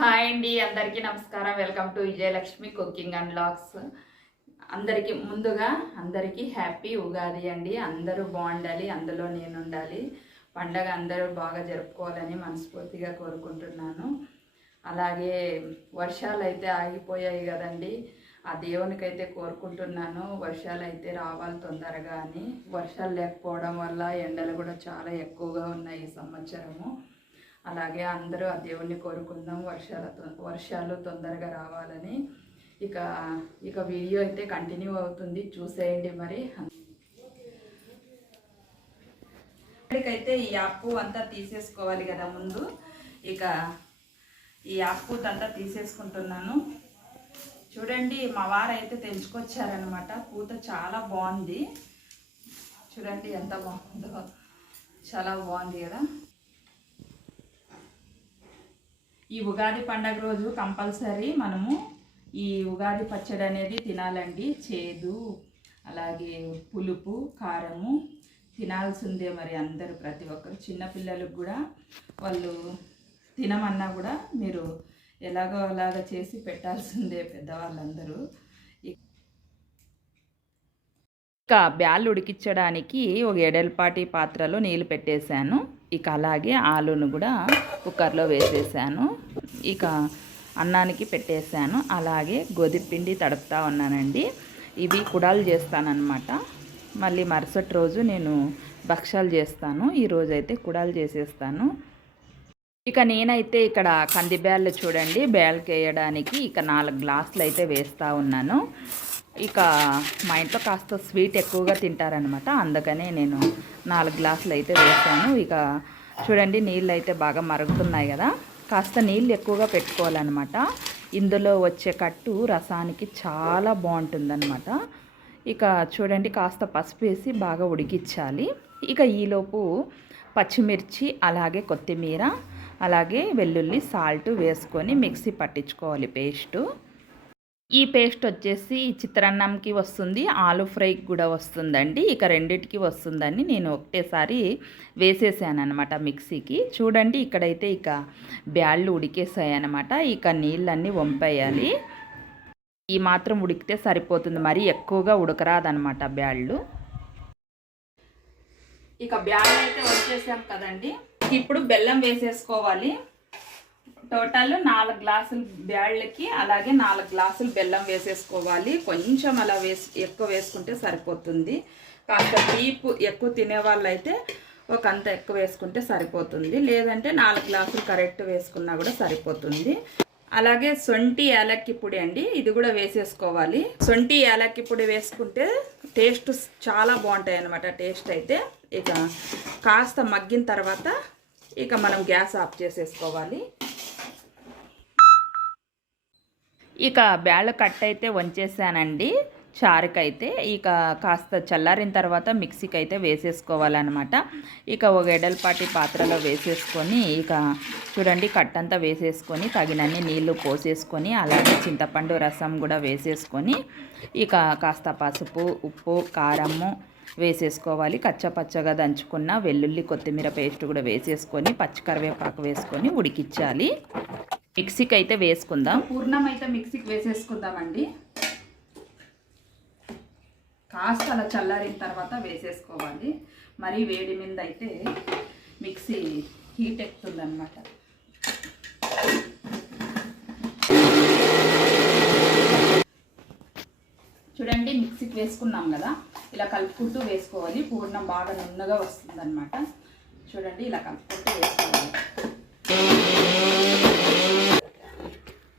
Hi అండి అందరికీ నమస్కారం. Welcome to Vijayalakshmi cooking and blogs అందరికీ ముందుగా అందరికీ హ్యాపీ ఉగాది అండి. అందరూ బాగుండాలి అందులో నేను ఉండాలి పండగ అందరూ బాగా జరుపుకోవాలని మనస్ఫూర్తిగా కోరుకుంటున్నాను. అలాగే వర్షాలు అయితే ఆగిపోయాయి కదండి. ఆ దేవునికైతే కోరుకుంటున్నాను. వర్షాలు అయితే రావాలి తొందరగా అని వర్షాలు లేకపోవడం వల్ల ఎండలు కూడా చాలా ఎక్కువగా ఉన్నాయి ఈ సంవత్సరము. అలాగే అందరూ ఆ దేవుణ్ణి కోరుకుందాం. వర్షాల వర్షాలు తొందరగా రావాలని ఇక ఇక వీడియో అయితే కంటిన్యూ అవుతుంది. చూసేయండి మరి. ఇక్కడికైతే ఈ అప్పు అంతా తీసేసుకోవాలి కదా ముందు. ఇక ఈ అప్పు అంతా తీసేసుకుంటున్నాను. చూడండి మా వారు అయితే తెంచుకొచ్చారనమాట పూత చాలా బాగుంది. చూడండి ఎంత బాగుందో. చాలా బాగుంది కదా. ఈ ఉగాది పండగ రోజు కంపల్సరీ మనము ఈ ఉగాది పచ్చడి అనేది తినాలండి. చేదు అలాగే పులుపు కారము తినాల్సిందే మరి అందరూ ప్రతి ఒక్కరు. చిన్నపిల్లలకు కూడా వాళ్ళు తినమన్నా కూడా మీరు ఎలాగో అలాగ చేసి పెట్టాల్సిందే పెద్దవాళ్ళందరూ. ఇక బ్యాళ్ళు ఉడికించడానికి ఒక ఎడల్పాటి పాత్రలో నీళ్ళు పెట్టేశాను. ఇక అలాగే ఆలును కూడా కుక్కర్లో వేసేసాను. ఇక అన్నానికి పెట్టేశాను. అలాగే గోధుమపిండి తడుపుతా ఉన్నానండి. ఇవి కుడాలు చేస్తానన్నమాట. మళ్ళీ మరుసటి రోజు నేను భక్ష్యాలు చేస్తాను. ఈరోజు అయితే కుడాలు చేసేస్తాను. ఇక నేనైతే ఇక్కడ కంది బ్యాళ్ళు చూడండి. బ్యాళ్ళకి వేయడానికి ఇక నాలుగు గ్లాసులు అయితే వేస్తూ ఉన్నాను. ఇక మా ఇంట్లో కాస్త స్వీట్ ఎక్కువగా తింటారనమాట అందుకనే నేను నాలుగు గ్లాసులు అయితే వేసాను ఇక చూడండి నీళ్ళు అయితే బాగా మరుగుతున్నాయి కదా. కాస్త నీళ్ళు ఎక్కువగా పెట్టుకోవాలన్నమాట. ఇందులో వచ్చే కట్టు రసానికి చాలా బాగుంటుందన్నమాట. ఇక చూడండి కాస్త పసుపు వేసి బాగా ఉడికించాలి. ఇక ఈలోపు పచ్చిమిర్చి అలాగే కొత్తిమీర అలాగే వెల్లుల్లి సాల్ట్ వేసుకొని మిక్సీ పట్టించుకోవాలి పేస్టు. ఈ పేస్ట్ వచ్చేసి చిత్రాన్నంకి వస్తుంది ఆలు ఫ్రైకి కూడా వస్తుందండి. ఇక రెండిటికి వస్తుందని నేను ఒకటేసారి వేసేసాను అనమాట మిక్సీకి. చూడండి ఇక్కడైతే ఇక బ్యాళ్ళు ఉడికేసాయి అనమాట ఇక నీళ్ళన్నీ వంపేయాలి. ఈ మాత్రం ఉడికితే సరిపోతుంది. మరి ఎక్కువగా ఉడకరాదనమాట బ్యాళ్ళు. ఇక బ్యాళ్ళు అయితే వచ్చేసాం కదండి. ఇప్పుడు బెల్లం వేసేసుకోవాలి. టోటల్ నాలుగు గ్లాసులు బ్యాళ్ళకి అలాగే నాలుగు గ్లాసులు బెల్లం వేసేసుకోవాలి. కొంచెం అలా వేసి ఎక్కువ వేసుకుంటే సరిపోతుంది. కాస్త తీపు ఎక్కువ తినే వాళ్ళైతే ఒక అంత ఎక్కువ వేసుకుంటే సరిపోతుంది. లేదంటే నాలుగు గ్లాసులు కరెక్ట్ వేసుకున్నా కూడా సరిపోతుంది. అలాగే సొంటి యాలక్కి పొడి అండి ఇది కూడా వేసేసుకోవాలి. సొంటి యాలక్కి పొడి వేసుకుంటే టేస్ట్ చాలా బాగుంటాయి అనమాట టేస్ట్ అయితే. ఇక కాస్త మగ్గిన తర్వాత ఇక మనం గ్యాస్ ఆఫ్ చేసేసుకోవాలి. ఇక బ్యాళ్ళ కట్ అయితే వంచేసానండి. చారుకైతే ఇక కాస్త చల్లారిన తర్వాత మిక్సీకి అయితే వేసేసుకోవాలన్నమాట. ఇక ఒక ఎడల్పాటి పాత్రలో వేసేసుకొని ఇక చూడండి కట్టంతా వేసేసుకొని తగినన్ని నీళ్ళు పోసేసుకొని అలాగే చింతపండు రసం కూడా వేసేసుకొని ఇక కాస్త పసుపు ఉప్పు కారము వేసేసుకోవాలి. కచ్చపచ్చగా దంచుకున్న వెల్లుల్లి కొత్తిమీర పేస్ట్ కూడా వేసేసుకొని పచ్చికరివేపాకు వేసుకొని ఉడికించాలి. మిక్సీకి అయితే వేసుకుందాం. పూర్ణం అయితే మిక్సీకి వేసేసుకుందామండి. కాస్త అలా చల్లారిన తర్వాత వేసేసుకోవాలి. మరీ వేడి మీద అయితే మిక్సీ హీట్ ఎక్కుతుంది అనమాట చూడండి మిక్సీకి వేసుకున్నాం కదా. ఇలా కలుపుకుంటూ వేసుకోవాలి. పూర్ణం బాగా నున్నగా వస్తుందన్నమాట. చూడండి ఇలా కలుపుకుంటూ వేసుకోవాలి.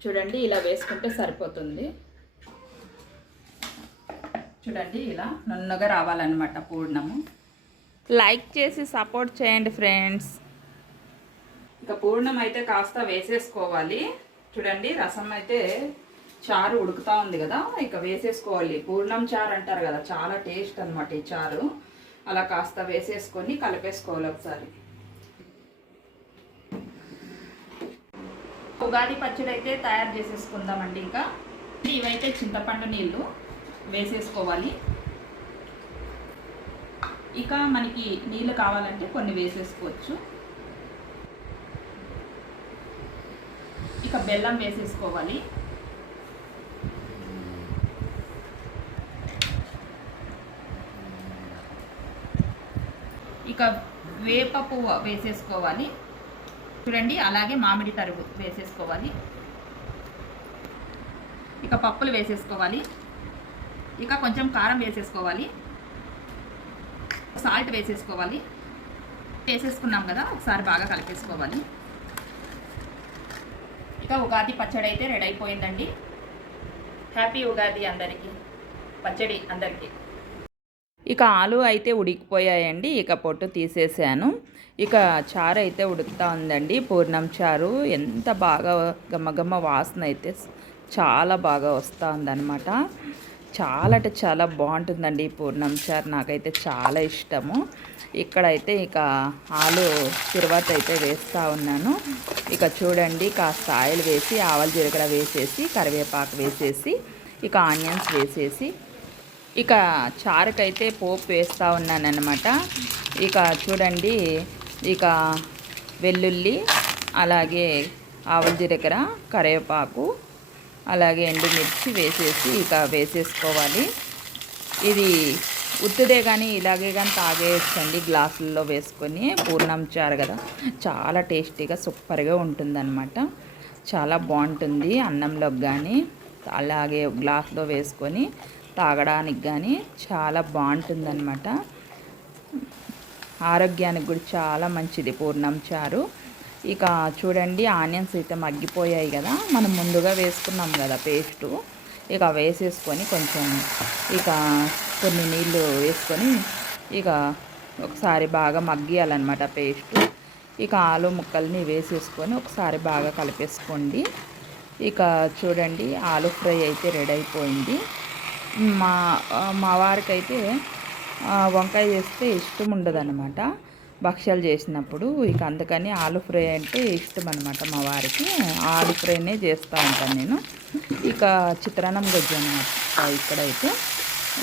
చూడండి ఇలా వేసుకుంటే సరిపోతుంది. చూడండి ఇలా నున్నగా రావాలన్నమాట పూర్ణము. లైక్ చేసి సపోర్ట్ చేయండి ఫ్రెండ్స్ ఇక పూర్ణం అయితే కాస్త వేసేసుకోవాలి. చూడండి రసం అయితే చారు ఉడుకుతా ఉంది కదా ఇక వేసేసుకోవాలి. పూర్ణం చారు అంటారు కదా చాలా టేస్ట్ అనమాట ఈ చారు. అలా కాస్త వేసేసుకొని కలిపేసుకోవాలి ఒకసారి. ఉగాది పచ్చడి అయితే తయారు చేసేసుకుందామండి ఇంకా. ఇవైతే చింతపండు నీళ్ళు వేసేసుకోవాలి. ఇక మనకి నీళ్ళు కావాలంటే కొన్ని వేసేసుకోవచ్చు. ఇక బెల్లం వేసేసుకోవాలి. ఇక వేప పువ్వు వేసేసుకోవాలి. చూడండి అలాగే మామిడి తరుగు వేసేసుకోవాలి. ఇక పప్పులు వేసేసుకోవాలి. ఇక కొంచెం కారం వేసేసుకోవాలి. సాల్ట్ వేసేసుకోవాలి. వేసేసుకున్నాం కదా ఒకసారి బాగా కలిపేసుకోవాలి. ఇక ఉగాది పచ్చడి అయితే రెడీ అయిపోయిందండి. హ్యాపీ ఉగాది అందరికీ. పచ్చడి అందరికీ. ఇక ఆలు అయితే ఉడికిపోయాయండి. ఇక పొట్టు తీసేసాను. ఇక చారు అయితే ఉడుకుతా ఉందండి. పూర్ణం చారు ఎంత బాగా గమ్మగమ్మ వాసన అయితే చాలా బాగా వస్తూ ఉందన్నమాట. చాలా అంటే చాలా బాగుంటుందండి ఈ పూర్ణం చారు. నాకైతే చాలా ఇష్టము. ఇక్కడైతే ఇక ఆలు తిరువాత అయితే వేస్తూ ఉన్నాను. ఇక చూడండి కాస్త ఆయిల్ వేసి ఆవల జీలకర్ర వేసేసి కరివేపాకు వేసేసి ఇక ఆనియన్స్ వేసేసి ఇక చారుకైతే పోపు వేస్తూ ఉన్నానన్నమాట. ఇక చూడండి ఇక వెల్లుల్లి అలాగే ఆవల జీలకర్ర కరివేపాకు అలాగే ఎండుమిర్చి వేసేసి ఇక వేసేసుకోవాలి. ఇది ఉత్తుదే కానీ ఇలాగే కానీ తాగేయచ్చండి గ్లాసుల్లో వేసుకొని. పూర్ణం చారు కదా చాలా టేస్టీగా సూపర్గా ఉంటుందన్నమాట. చాలా బాగుంటుంది అన్నంలోకి కానీ అలాగే గ్లాస్లో వేసుకొని తాగడానికి కానీ చాలా బాగుంటుందన్నమాట. ఆరోగ్యానికి కూడా చాలా మంచిది పూర్ణం చారు ఇక చూడండి ఆనియన్స్ అయితే మగ్గిపోయాయి కదా మనం ముందుగా వేసుకున్నాం కదా పేస్టు. ఇక వేసేసుకొని కొంచెం ఇక కొన్ని నీళ్ళు వేసుకొని ఇక ఒకసారి బాగా మగ్గియాలన్నమాట పేస్ట్. ఇక ఆలు ముక్కల్ని వేసేసుకొని ఒకసారి బాగా కలిపేసుకోండి. ఇక చూడండి ఆలు ఫ్రై అయితే రెడీ అయిపోయింది. మా మా వారికైతే వంకాయ చేస్తే ఇష్టం ఉండదన్నమాట భక్ష్యాలు చేసినప్పుడు ఇక అందుకని ఆలు ఫ్రై అంటే ఇష్టం అనమాట మా వారికి. ఆలు ఫ్రైనే చేస్తూ ఉంటాను నేను. ఇక చిత్రాన్నం గొజ్జు అనమాట ఇక్కడైతే.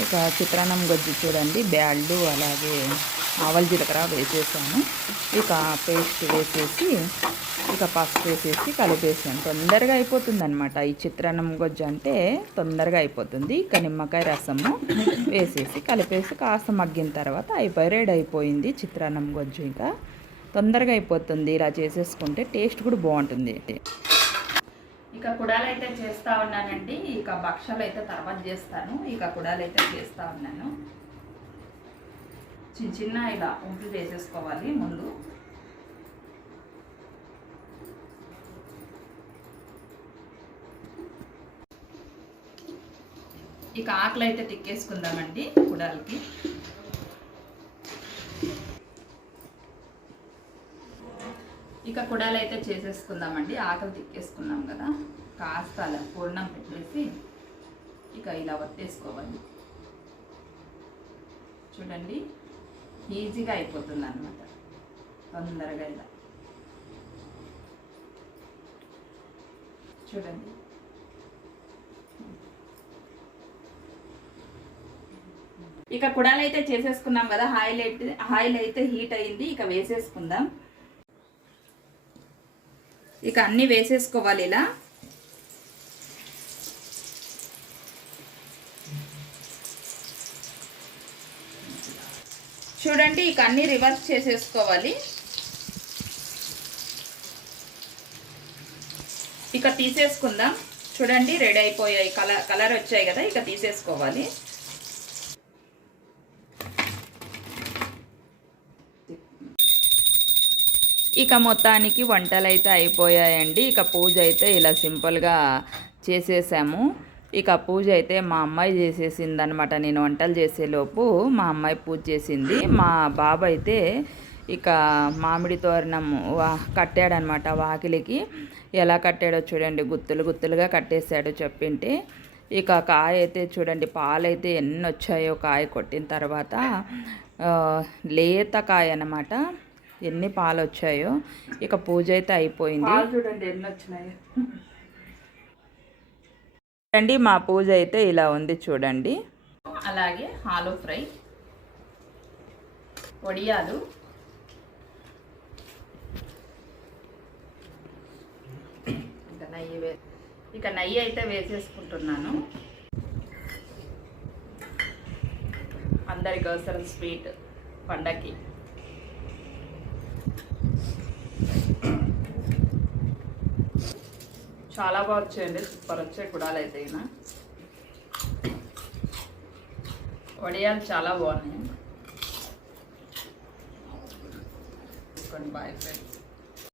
ఇక చిత్రాన్నం గొజ్జు చూడండి బ్యాళ్ళు అలాగే ఆవల జీలకర్ర వేసేసాను. ఇక పేస్ట్ వేసేసి ఇక పసుపు వేసేసి కలిపేసాను తొందరగా అయిపోతుంది అనమాట ఈ చిత్రాన్నం గొజ్జు అంటే తొందరగా అయిపోతుంది. ఇక నిమ్మకాయ రసము వేసేసి కలిపేసి కాస్త మగ్గిన తర్వాత అయిపోయి రెడీ అయిపోయింది చిత్రాన్నం గొజ్జు ఇంకా. తొందరగా అయిపోతుంది. ఇలా చేసేసుకుంటే టేస్ట్ కూడా బాగుంటుంది. ఇక కుడాలు అయితే చేస్తూ ఉన్నానండి. ఇక భక్షాలు అయితే తర్వాత చేస్తాను. ఇక కుడాలు అయితే చేస్తూ ఉన్నాను. చిన్న చిన్న ఇలా ఉంపులు చేసేసుకోవాలి ముందు. ఇక ఆకలి అయితే తిక్కేసుకుందామండి కుడాలకి. ఇక కుడాలు అయితే చేసేసుకుందామండి. ఆకలి తిక్కేసుకున్నాం కదా. కాస్త అలా పూర్ణం పెట్టేసి ఇక ఇలా వత్తేసుకోవాలి చూడండి. ఈజీగా అయిపోతుంది అనమాట తొందరగా ఇలా. చూడండి. ఇక కుడాలు అయితే చేసేసుకున్నాం కదా ఆయిల్ అయితే ఆయిల్ అయితే హీట్ అయింది ఇక వేసేసుకుందాం. ఇక అన్నీ వేసేసుకోవాలి ఇలా. చూడండి ఇక అన్నీ రివర్స్ చేసేసుకోవాలి. ఇక తీసేసుకుందాం. చూడండి రెడీ అయిపోయాయి. కలర్ కలర్ వచ్చాయి కదా ఇక తీసేసుకోవాలి. ఇక మొత్తానికి వంటలు అయితే అయిపోయాయండి. ఇక పూజ అయితే ఇలా సింపుల్గా చేసేసాము. ఇక పూజ అయితే మా అమ్మాయి చేసేసింది అనమాట నేను వంటలు చేసేలోపు మా అమ్మాయి పూజ చేసింది. మా బాబు అయితే ఇక మామిడి తోరణం వా కట్టాడనమాట వాకిలికి. ఎలా కట్టాడో చూడండి. గుత్తులు గుత్తులుగా కట్టేశాడు చెప్పింటే. ఇక కాయ అయితే చూడండి. పాలైతే ఎన్ని వచ్చాయో కాయ కొట్టిన తర్వాత లేత కాయ అనమాట ఎన్ని పాలు వచ్చాయో ఇక పూజ అయితే అయిపోయింది. చూడండి ఎన్ని వచ్చినాయో చూడండి మా పూజ అయితే ఇలా ఉంది చూడండి. అలాగే ఆలు ఫ్రై వడియాలు ఇంకా నెయ్యి వే ఇక నెయ్యి అయితే వేసేసుకుంటున్నాను. అందరి కోసం స్వీట్ పండకి చాలా బాగా వచ్చాయండి. సూపర్ వచ్చాయి గుడాలు అయితే వడియాలు చాలా బాగున్నాయి. Bye friends.